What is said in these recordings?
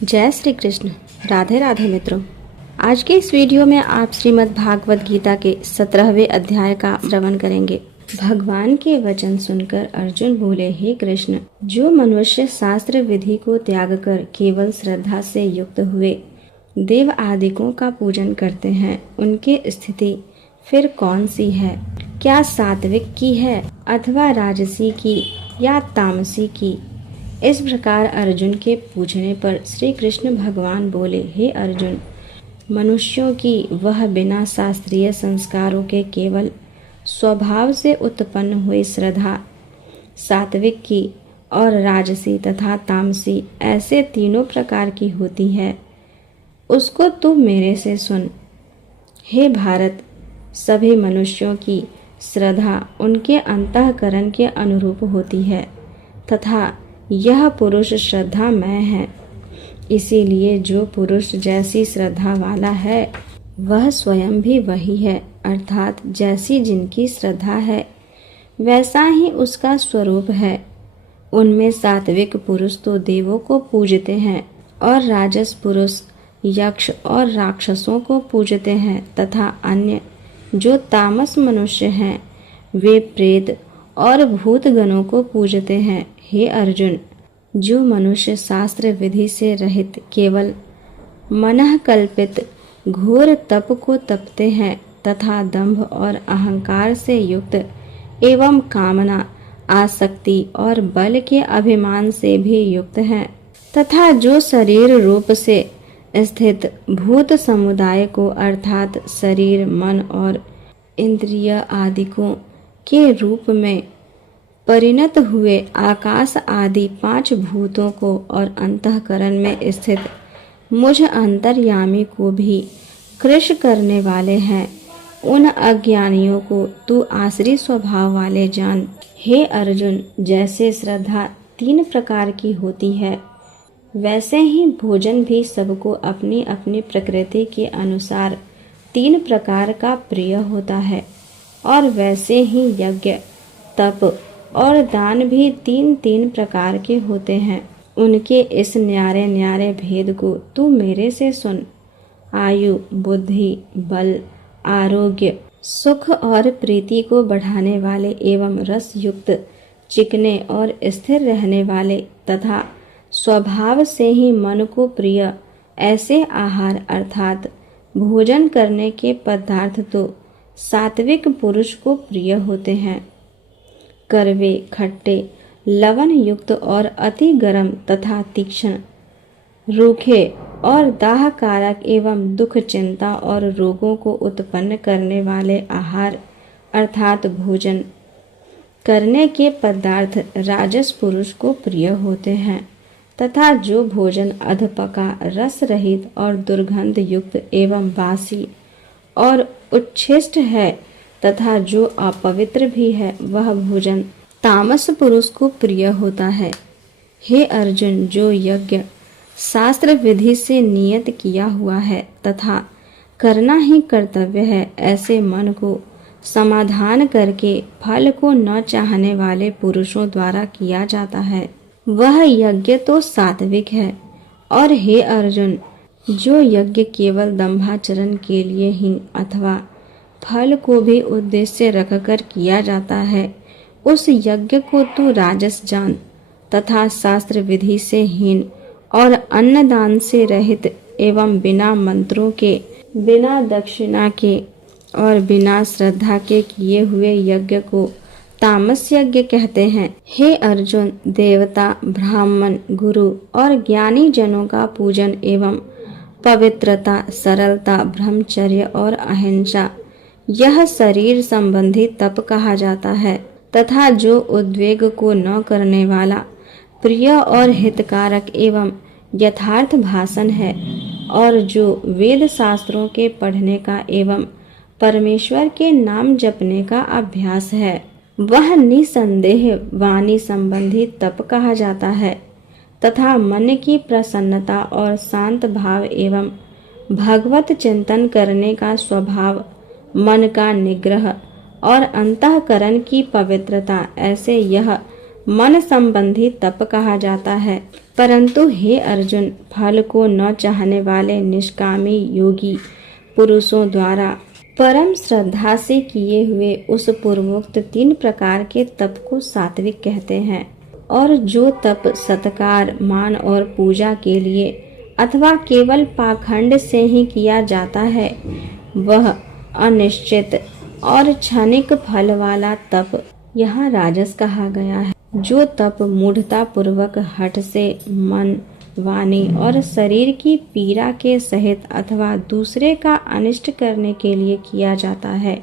जय श्री कृष्ण। राधे राधे मित्रों। आज के इस वीडियो में आप श्रीमद् भागवत गीता के 17वें अध्याय का श्रवण करेंगे। भगवान के वचन सुनकर अर्जुन बोले, हे कृष्ण, जो मनुष्य शास्त्र विधि को त्याग कर केवल श्रद्धा से युक्त हुए देव आदिकों का पूजन करते हैं, उनकी स्थिति फिर कौन सी है? क्या सात्विक की है अथवा राजसी की या तामसी की? इस प्रकार अर्जुन के पूछने पर श्री कृष्ण भगवान बोले, हे अर्जुन, मनुष्यों की वह बिना शास्त्रीय संस्कारों के केवल स्वभाव से उत्पन्न हुई श्रद्धा सात्विक की और राजसी तथा तामसी ऐसे तीनों प्रकार की होती है, उसको तू मेरे से सुन। हे भारत, सभी मनुष्यों की श्रद्धा उनके अंतःकरण के अनुरूप होती है तथा यह पुरुष श्रद्धा मैं है। इसीलिए जो पुरुष जैसी श्रद्धा वाला है वह स्वयं भी वही है, अर्थात जैसी जिनकी श्रद्धा है वैसा ही उसका स्वरूप है। उनमें सात्विक पुरुष तो देवों को पूजते हैं और राजस पुरुष यक्ष और राक्षसों को पूजते हैं तथा अन्य जो तामस मनुष्य हैं वे प्रेत और भूतगणों को पूजते हैं। हे अर्जुन, जो मनुष्य शास्त्र विधि से रहित केवल मनः कल्पित घोर तप को तपते हैं तथा दंभ और अहंकार से युक्त एवं कामना, आसक्ति और बल के अभिमान से भी युक्त हैं तथा जो शरीर रूप से स्थित भूत समुदाय को अर्थात शरीर, मन और इंद्रिय आदिकों के रूप में परिणत हुए आकाश आदि 5 भूतों को और अंतःकरण में स्थित मुझ अंतर्यामी को भी कृश करने वाले हैं, उन अज्ञानियों को तू आसुरी स्वभाव वाले जान। हे अर्जुन, जैसे श्रद्धा 3 प्रकार की होती है वैसे ही भोजन भी सबको अपनी अपनी प्रकृति के अनुसार 3 प्रकार का प्रिय होता है और वैसे ही यज्ञ, तप और दान भी 3 प्रकार के होते हैं। उनके इस न्यारे न्यारे भेद को तू मेरे से सुन। आयु, बुद्धि, बल, आरोग्य, सुख और प्रीति को बढ़ाने वाले एवं रस युक्त, चिकने और स्थिर रहने वाले तथा स्वभाव से ही मन को प्रिय ऐसे आहार अर्थात भोजन करने के पदार्थ तो सात्विक पुरुष को प्रिय होते हैं। कड़वे, खट्टे, लवण युक्त और अति गर्म तथा तीक्ष्ण, रूखे और दाहकारक एवं दुख, चिंता और रोगों को उत्पन्न करने वाले आहार अर्थात भोजन करने के पदार्थ राजस पुरुष को प्रिय होते हैं तथा जो भोजन अधपका, रस रहित और दुर्गंध युक्त एवं बासी और उच्छिष्ट है तथा जो अपवित्र भी है वह भोजन तामस पुरुष को प्रिय होता है। हे अर्जुन, जो यज्ञ शास्त्र विधि से नियत किया हुआ है तथा करना ही कर्तव्य है, ऐसे मन को समाधान करके फल को न चाहने वाले पुरुषों द्वारा किया जाता है, वह यज्ञ तो सात्विक है। और हे अर्जुन, जो यज्ञ केवल दंभाचरण के लिए ही अथवा फल को भी उद्देश्य रखकर किया जाता है, उस यज्ञ को तू राजस जान तथा शास्त्र विधि से हीन और अन्नदान से रहित एवं बिना मंत्रों के, बिना दक्षिणा के और बिना श्रद्धा के किए हुए यज्ञ को तामस यज्ञ कहते हैं। हे अर्जुन, देवता, ब्राह्मण, गुरु और ज्ञानी जनों का पूजन एवं पवित्रता, सरलता, ब्रह्मचर्य और अहिंसा यह शरीर संबंधी तप कहा जाता है तथा जो उद्वेग को न करने वाला प्रिय और हितकारक एवं यथार्थ भाषण है और जो वेद शास्त्रों के पढ़ने का एवं परमेश्वर के नाम जपने का अभ्यास है वह निसंदेह वाणी संबंधी तप कहा जाता है तथा मन की प्रसन्नता और शांत भाव एवं भगवत चिंतन करने का स्वभाव, मन का निग्रह और अंतःकरण की पवित्रता, ऐसे यह मन संबंधी तप कहा जाता है। परंतु हे अर्जुन, फल को न चाहने वाले निष्कामी योगी पुरुषों द्वारा परम श्रद्धा से किए हुए उस पूर्वोक्त 3 प्रकार के तप को सात्विक कहते हैं। और जो तप सत्कार, मान और पूजा के लिए अथवा केवल पाखंड से ही किया जाता है, वह अनिश्चित और क्षणिक फल वाला तप यहाँ राजस कहा गया है। जो तप मूढ़ता पूर्वक हठ से मन, वाणी और शरीर की पीड़ा के सहित अथवा दूसरे का अनिष्ट करने के लिए किया जाता है,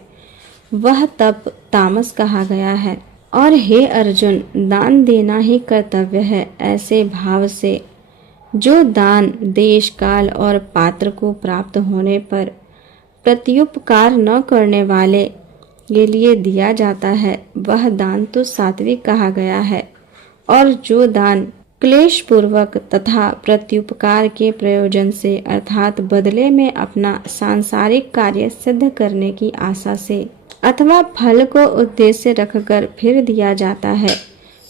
वह तप तामस कहा गया है। और हे अर्जुन, दान देना ही कर्तव्य है ऐसे भाव से जो दान देश, काल और पात्र को प्राप्त होने पर प्रत्युपकार न करने वाले के लिए दिया जाता है, वह दान तो सात्विक कहा गया है। और जो दान क्लेश पूर्वक तथा प्रत्युपकार के प्रयोजन से अर्थात बदले में अपना सांसारिक कार्य सिद्ध करने की आशा से अथवा फल को उद्देश्य रखकर फिर दिया जाता है,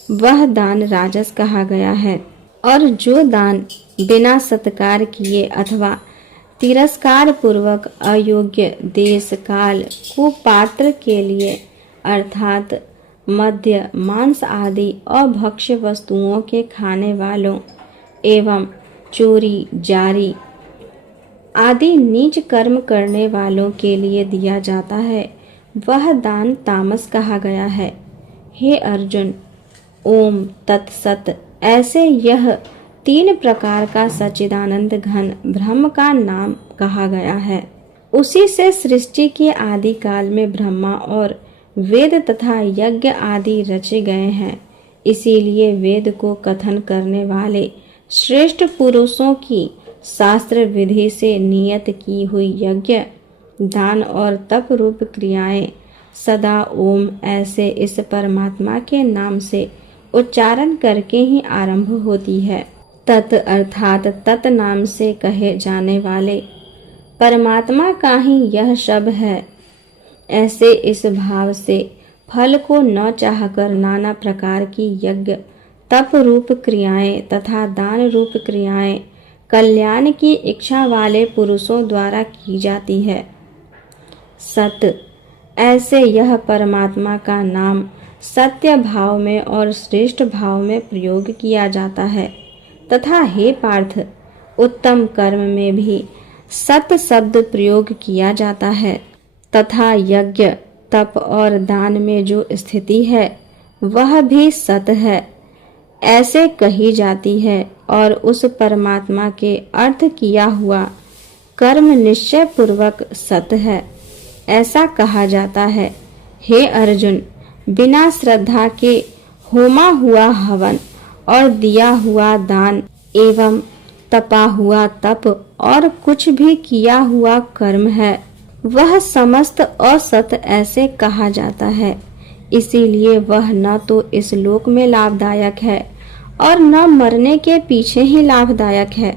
वह दान राजस कहा गया है। और जो दान बिना सत्कार किए अथवा तिरस्कार पूर्वक अयोग्य देश, काल, कुपात्र के लिए अर्थात मद्य, मांस आदि अभक्ष्य वस्तुओं के खाने वालों एवं चोरी, जारी आदि नीच कर्म करने वालों के लिए दिया जाता है, वह दान तामस कहा गया है। हे अर्जुन, ओम तत्सत ऐसे यह 3 प्रकार का सच्चिदानंद घन ब्रह्म का नाम कहा गया है। उसी से सृष्टि के आदि काल में ब्रह्मा और वेद तथा यज्ञ आदि रचे गए हैं। इसीलिए वेद को कथन करने वाले श्रेष्ठ पुरुषों की शास्त्र विधि से नियत की हुई यज्ञ, दान और तप रूप क्रियाएं सदा ओम ऐसे इस परमात्मा के नाम से उच्चारण करके ही आरंभ होती है। तत् अर्थात तत् नाम से कहे जाने वाले परमात्मा का ही यह शब्द है। ऐसे इस भाव से फल को न चाहकर नाना प्रकार की यज्ञ, तप रूप क्रियाएं तथा दान रूप क्रियाएं कल्याण की इच्छा वाले पुरुषों द्वारा की जाती है। सत ऐसे यह परमात्मा का नाम सत्य भाव में और श्रेष्ठ भाव में प्रयोग किया जाता है। तथा हे पार्थ, उत्तम कर्म में भी सत शब्द प्रयोग किया जाता है तथा यज्ञ, तप और दान में जो स्थिति है वह भी सत है ऐसे कही जाती है। और उस परमात्मा के अर्थ किया हुआ कर्म निश्चय पूर्वक सत है ऐसा कहा जाता है। हे अर्जुन, बिना श्रद्धा के होमा हुआ हवन और दिया हुआ दान एवं तपा हुआ तप और कुछ भी किया हुआ कर्म है, वह समस्त असत ऐसे कहा जाता है। इसीलिए वह न तो इस लोक में लाभदायक है और न मरने के पीछे ही लाभदायक है।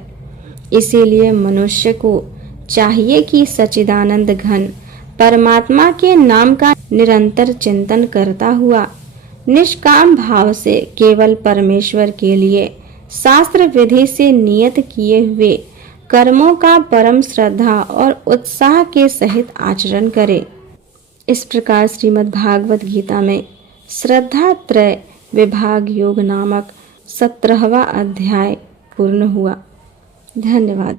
इसीलिए मनुष्य को चाहिए कि सच्चिदानंद घन परमात्मा के नाम का निरंतर चिंतन करता हुआ निष्काम भाव से केवल परमेश्वर के लिए शास्त्र विधि से नियत किए हुए कर्मों का परम श्रद्धा और उत्साह के सहित आचरण करे। इस प्रकार श्रीमद् भागवत गीता में श्रद्धा त्रय विभाग योग नामक 17वां अध्याय पूर्ण हुआ। धन्यवाद।